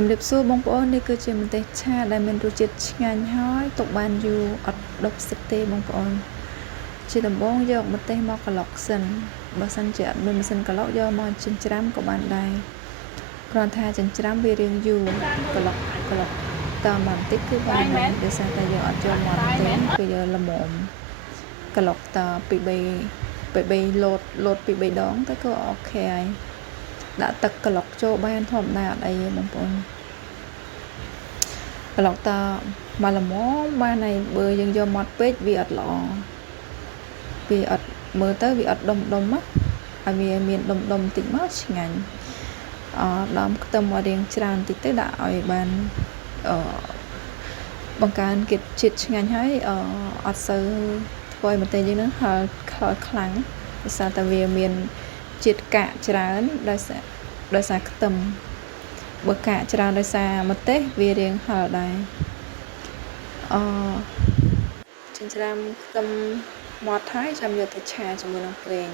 ជំរាបសួរបងប្អូននេះគឺជាម្ទេសឆាដែលមានរសជាតិឆ្ងាញ់ហើយទុកបានយូរអត់ដុបស្ទទេបងប្អូនជាដំបូងយកម្ទេសមកក្លុកសិនបើសិនជាអត់មានម៉ាស៊ីនក្លុកយកមកចិញ្ច្រាំក៏បានដែរគ្រាន់ថាចិញ្ច្រាំវារៀងយូរក្លុកតាមបន្តិចគឺបានហើយដោយសារតែយើងអត់ចូលមកទេគឺយកល្មមក្លុកតពី3លោតពី3ដងទៅក៏អូខេហើយដាក់ទឹកក្លុកចូលបានធម្មតាអត់អីទេបងប្អូនក្លុកតមកល្មមបានហើយបើយើងយកមកពេកវាអត់ល្អវាអត់មើលទៅវាអត់ដុំណាឲ្យវាមានដុំបន្តិចមកឆ្ងាញ់ដំខ្ទឹមឲ្យរៀងច្រើនបន្តិចទៅដាក់ឲ្យបានបង្កើនជាតិឆ្ងាញ់ហើយអត់សូវធ្វើឲ្យម្ទេសយើងនឹងហឹលខ្លាំងដោយសារតែវាមានជាតិកាកច្រើនដោយសារខ្ទឹមបើកាកច្រើនដោយសារម្ទេសវារៀងហឹលដែរចិញ្ច្រាំខ្ទឹមម៉ត់ហើយចាំយកទៅឆាជាមួយនឹងប្រេង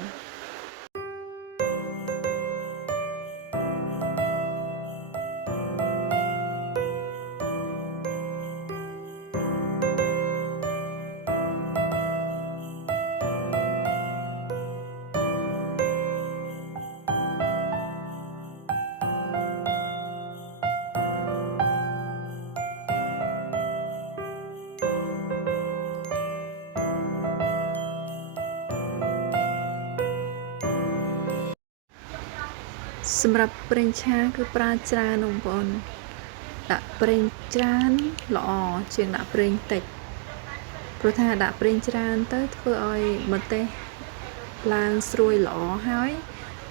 សម្រាប់ប្រេងឆាគឺប្រើច្រើនបងប្អូនដាក់ប្រេងច្រើនល្អជាងដាក់ប្រេងតិចព្រោះថាដាក់ប្រេងច្រើនទៅធ្វើឲ្យម្ទេសឡើងស្រួយល្អហើយ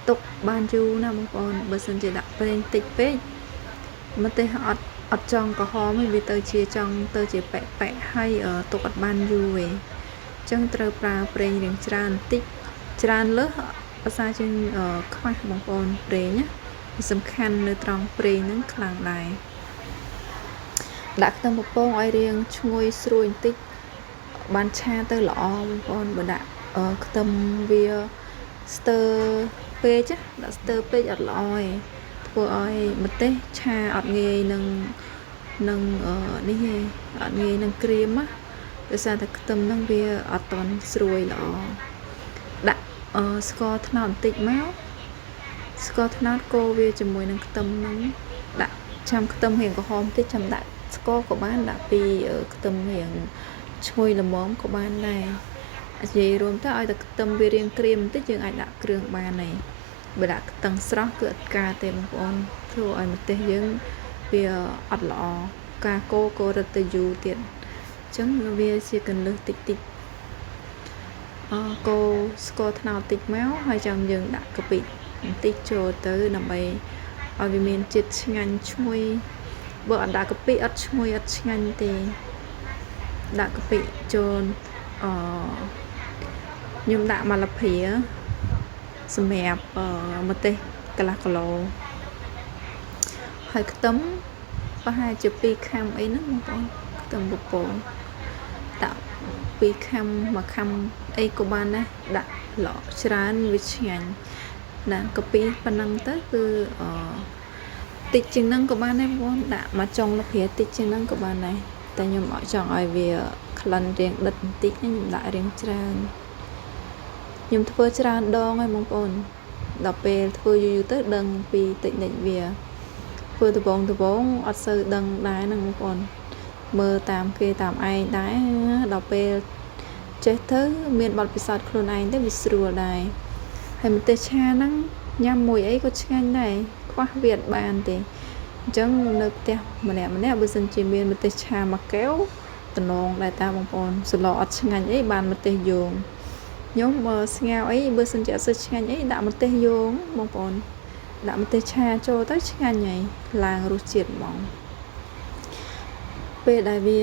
ទុកបានយូរណាបងប្អូនបើសិនជាដាក់ប្រេងតិចពេកម្ទេសអត់ចង់ក្រហមវាទៅជាចង់ទៅជាប៉ែកហើយទុកអត់បានយូរទេអញ្ចឹងត្រូវប្រើប្រេងរៀងច្រើនបន្តិចច្រើនលើសភាសាជាងខ្វះបងប្អូនប្រេងណាសំខាន់នៅត្រង់ប្រេងហ្នឹងខ្លាំងដែរដាក់ខ្ទឹមពពងឲ្យរៀងឈ្ងុយស្រួយបន្តិចបានឆាទៅល្អបងប្អូនបើដាក់ខ្ទឹមវាស្ទើពេកដាក់ស្ទើពេកអត់ល្អទេធ្វើឲ្យម្ទេសឆាអត់ងាយនឹងនេះទេអត់ងាយនឹងក្រៀមណាដោយសារតែខ្ទឹមហ្នឹងវាអត់តន់ស្រួយល្អដាក់ស្ករត្នោតបន្តិចមកស្ករត្នោតកូរវាជាមួយនឹងខ្ទឹមហ្នឹងដាក់ចាំខ្ទឹមរៀងក្រហមបន្តិចចាំដាក់ស្ករក៏បានដាក់ពីខ្ទឹមរៀងឈ្ងុយល្មមក៏បានដែរនិយាយរួមទៅឲ្យតែខ្ទឹមវារៀងក្រៀមបន្តិចយើងអាចដាក់គ្រឿងបានហើយបើដាក់ខ្ទឹមស្រស់គឺអត់ការទេបងប្អូនធ្វើឲ្យម្ទេសយើងវាអត់ល្អការកូររឹតទៅយូរទៀតអញ្ចឹងវាជាកន្លឹះតិចកូរស្ករត្នោតតិចមកហើយចាំយើងដាក់កាពិបន្តិចចូលទៅដើម្បីឲ្យវាមានជាតិឆ្ងាញ់ឈ្ងុយបើអត់ដាក់កាពិអត់ឈ្ងុយអត់ឆ្ងាញ់ទេដាក់កាពិចូលខ្ញុំដាក់ម៉ាឡាភីសម្រាប់ម្ទេសកន្លះគីឡូហើយខ្ទឹមប្រហែលជា2ខាំអីហ្នឹងបងប្អូនខ្ទឹមពពងដាក់2ខាំ1ខាំអីក៏បានដែរដាក់ល្អច្រើនវាឆ្ងាញ់ដាក់កាពីប៉ុណ្ណឹងទៅគឺតិចជាងហ្នឹងក៏បានដែរបងប្អូនដាក់មកចុងលព្រាតិចជាងហ្នឹងក៏បានដែរតែខ្ញុំចង់ឲ្យវាក្លិនរៀងដិតបន្តិចខ្ញុំដាក់រៀងច្រើនខ្ញុំធ្វើច្រើនដងហើយបងប្អូនដល់ពេលធ្វើយូរទៅដឹងពីតិចវាធ្វើដបងអត់សូវដឹងដែរហ្នឹងបងប្អូនមើលតាមគេតាមឯងដែរដល់ពេលចេះទៅមានបទពិសោធន៍ខ្លួនឯងទៅវាស្រួលដែរហើយម្ទេសឆាហ្នឹងញ៉ាំមួយអីក៏ឆ្ងាញ់ដែរខ្វះវាអត់បានទេអញ្ចឹងនៅផ្ទះម្នាក់បើសិនជាមានម្ទេសឆាមួយកែវតំណងដែរតាបងប្អូនសឡអត់ឆ្ងាញ់អីបានម្ទេសយោងខ្ញុំស្ងោរអីបើសិនជាអត់សូវឆ្ងាញ់អីដាក់ម្ទេសយោងបងប្អូនដាក់ម្ទេសឆាចូលទៅឆ្ងាញ់ហើយឡើងរសជាតិហ្មងពេលដែលវា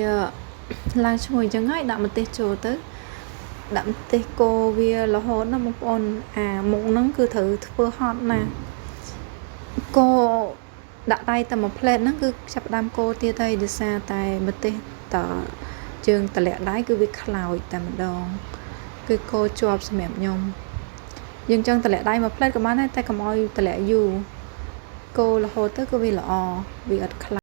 ឡើងឈ្ងុយអញ្ចឹងហើយដាក់ម្ទេសចូលទៅដាក់ម្ទេសកូរវារហូតណាបងប្អូនមុខហ្នឹងគឺត្រូវធ្វើហត់ណាកូរដាក់ដៃតែមួយផ្លែតហ្នឹងគឺចាប់ផ្ដើមកូរទៀតហើយដោយសារតែម្ទេសតយើងតម្លាក់ដៃគឺវាខ្លោចតែម្ដងគឺកូរជាប់សម្រាប់ខ្ញុំយើងចង់តម្លាក់ដៃមួយផ្លែតក៏បានដែរតែកុំឲ្យតម្លាក់យូរ កូររហូតទៅក៏វាល្អវាអត់ខ្លា